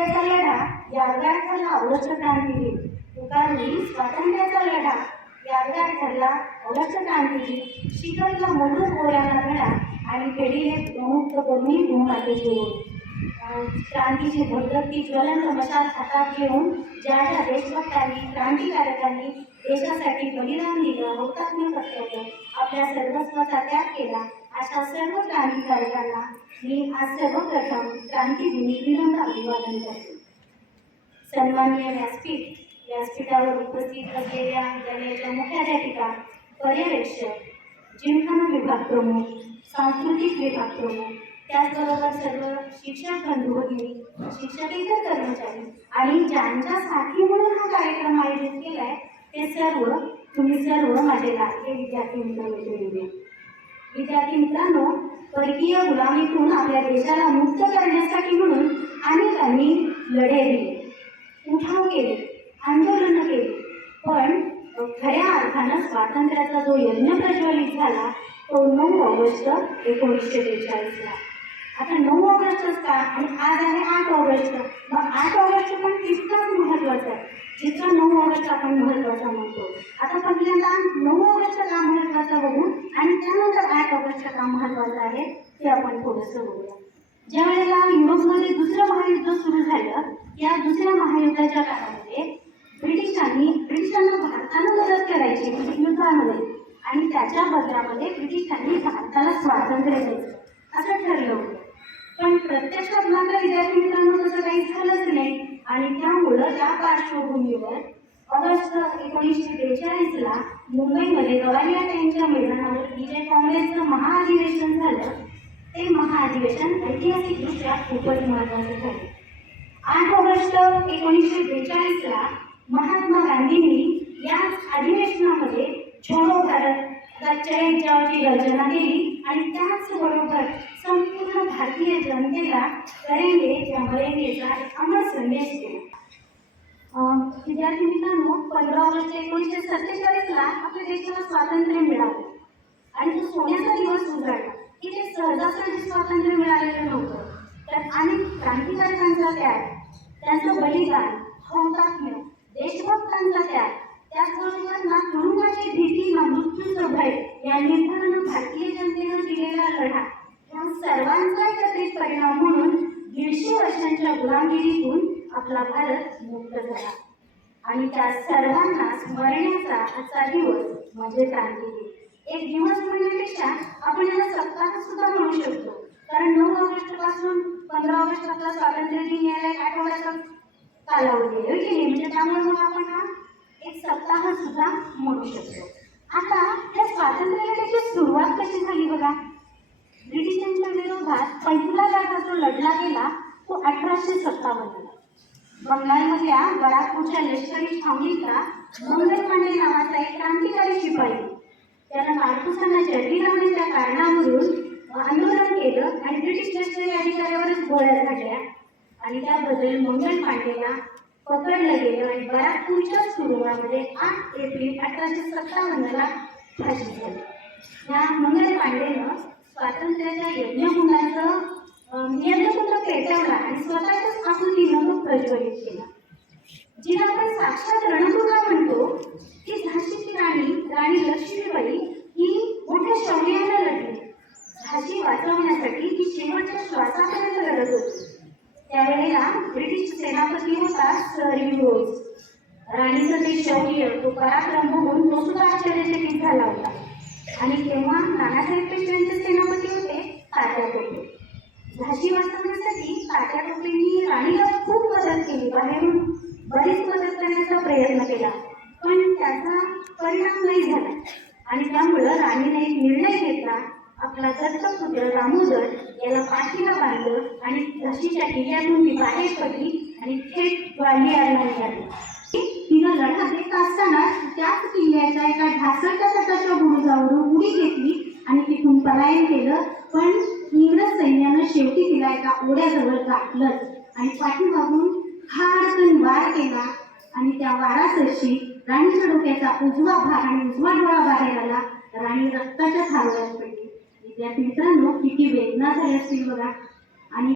स्वातंत्र्याचा लढा यादगार ठरला औरक्ष क्रांतीवीर तुकारामी स्वातंत्र्याचा लढा यादगार ठरला औरक्ष क्रांतीवीर शिकवला मधुर गोऱ्याला धडा आणि पेढीने प्रमुख करून भूमातेची ओढ अं, क्रांतीची धगधगती ज्वलंत मशाल हातात घेऊन ज्या ज्या देशभक्तांनी क्रांतिकारकांनी देशासाठी बलिदान दिलं हौतात्म्य कर्तव्य आपल्या सर्वस्वाचा त्याग केला अशा सर्व क्रांतिकारकांना मी आज सर्वप्रथम क्रांतीदिनी विनम्र अभिवादन करते. सन्माननीय व्यासपीठ व्यासपीठावर उपस्थित असलेल्या विद्यालयाच्या मुख्याध्यापिका पर्यवेक्षक जिमखाना विभाग प्रमुख सांस्कृतिक विभाग प्रमुख त्याचबरोबर सर्व शिक्षक बंधू भगिनी शिक्षकेतर कर्मचारी आणि ज्यांच्या साथी म्हणून हा कार्यक्रम आयोजित केला आहे ते सर्व तुम्ही सर्व माझे लाडके विद्यार्थी मित्र मैत्रिणी विद्यार्थी मित्रांनो परकीय गुलामीतून आपल्या देशाला मुक्त करण्यासाठी म्हणून अनेकांनी लढे दिले. उठाव केले आंदोलनं केली. पण खऱ्या अर्थानं स्वातंत्र्याचा जो यज्ञ प्रज्वलित झाला तो नऊ ऑगस्ट एकोणीसशे बेचाळीसला. आता नऊ ऑगस्टच का आणि आज आहे आठ ऑगस्ट मग आठ ऑगस्ट पण तितकंच महत्त्वाचं आहे. जितकं नऊ ऑगस्ट आपण महत्त्वाचा म्हणतो. आता पहिल्यांदा नऊ ऑगस्ट का महत्त्वाचा बघू. आणि त्यानंतर आठ ऑगस्ट का महत्त्वाचं आहे ते आपण थोडंसं बघूया. ज्या वेळेला युरोपमध्ये दुसरं महायुद्ध सुरू झालं या दुसऱ्या महायुद्धाच्या काळामध्ये ब्रिटिशांनी ब्रिटिशांना भारताला मदत करायची म्हणजे युद्धामध्ये. आणि त्याच्या बदलामध्ये ब्रिटिशांनी भारताला स्वातंत्र्य द्यायचं. असं ठरलं. होतं प्रत्यक्षात मात्र विद्यार्थी मित्रांनो तसं काही झालंच नाही. आणि त्यामुळं त्या पार्श्वभूमीवर ऑगस्ट एकोणीसशे बेचाळीसला मुंबईमध्ये गवालिया यांच्या मैदानावर जे काँग्रेसचं महाअधिवेशन झालं. ते महाअधिवेशन ऐतिहासिकदृष्ट्या खूपच महत्वाचं झाले आठ ऑगस्ट एकोणीसशे बेचाळीसला महात्मा गांधींनी या अधिवेशनामध्ये छोडो भारत चले जावची रचना केली आणि त्याचबरोबर भारतीय जनतेला करेंगे या मरेंगेचा एक अमर संदेश दिला विद्यार्थी मित्रांनो पंधरा ऑगस्ट एकोणीसशे सत्तेचाळीसला आपल्या देशाला स्वातंत्र्य मिळालं. आणि तो सोन्याचा दिवस उजाडला की ते सहजासहजी स्वातंत्र्य मिळालेलं नव्हतं. तर अनेक क्रांतिकारकांचा त्याग त्यांचं बलिदान हौतात्म्य देशभक्तांचा त्याग त्याचबरोबर ना तुरुंगाची भीती ना मृत्यूचं भय या निर्धारानं भारतीय जनतेनं दिलेला लढा या सर्वांचा परिणाम म्हणून दीडशे वर्षांच्या गुलामगिरीतून आपला भारत मुक्त झाला. आणि त्या सर्वांना स्मरण्याचा आजचा दिवस म्हणजे क्रांती. एक दिवस म्हणण्यापेक्षा आपण याला सप्ताह सुद्धा म्हणू शकतो. कारण नऊ ऑगस्टपासून पंधरा ऑगस्ट आपला स्वातंत्र्य दिन यायला एक आठवड्याचा कालावधी आहे की म्हणजे त्यामुळे मग आपण हा एक सप्ताह सुद्धा म्हणू शकतो. आता या स्वातंत्र्याची सुरुवात कशी झाली बघा. ब्रिटिशांच्या विरोधात पहिला लढा जो लढला गेला तो अठराशे सत्तावन्नला बंगालमधल्या बराकपूरच्या लष्करी छावणीचा मंगल पांडे नावाचा एक क्रांतिकारी शिपाई. त्यानं कारतुसांना चढी लावण्याच्या कारणावरून आंदोलन केलं आणि ब्रिटिश लष्करी अधिकाऱ्यावरच गोळ्या झाडल्या आणि त्याबद्दल मंगल पांडेला पकडलं गेलं आणि बराकपूरच्या सुरुवातीमध्ये आठ एप्रिल अठराशे सत्तावन्नला फाशी झाली. या मंगल पांडेनं स्वातंत्र्याच्या यज्ञकुंडाचं यज्ञकुंड पेटवला आणि स्वतःच्याच आकृतीनं तो प्रज्वलित केला. जिला आपण साक्षात रणदुर्गा म्हणतो ती झाशीची राणी राणी लक्ष्मीबाई ही मोठ्या शौर्यानं लढली. झाशी वाचवण्यासाठी ती शेवटच्या श्वासापर्यंत लढत होती. त्यावेळेला ब्रिटिश सेनापती होता सर युरोज राणीचं ते शौर्य तो पराक्रम बघून तो सुद्धा आश्चर्यचकित झाला होता. आणि तेव्हा नानासाहेब पेशव्यांचे सेनापती होते तात्या टोपे. झाशी वाचवण्यासाठी तात्या टोपेंनी राणीला खूप मदत केली बाहेरून बरीच मदत करण्याचा प्रयत्न केला. पण त्याचा परिणाम नाही झाला. आणि त्यामुळं राणीने एक निर्णय घेतला आपला दत्तपुत्र दामोदर याला पाठीला बांधलं आणि झाशीच्या किल्ल्यातून ती बाहेर पडली आणि थेट ग्वालियरला निघाली असताना त्याच किल्ल्याच्या एका ढासळत्या तटाच्या बुरुजावरून उडी घेतली आणि तिथून पलायन केलं. पण इंग्रज सैन्यानं शेवटी तिला एका ओढ्याजवळ गाठलंच आणि पाठीमागून खाडकन वार केला. आणि त्या वारासरशी राणीच्या डोक्याचा उजवा भाग आणि उजवा डोळा बाहेर आला. राणी रक्ताच्या थारोळ्यात पडली. विद्यार्थी मित्रांनो किती वेदना झाल्या असतील बघा. आणि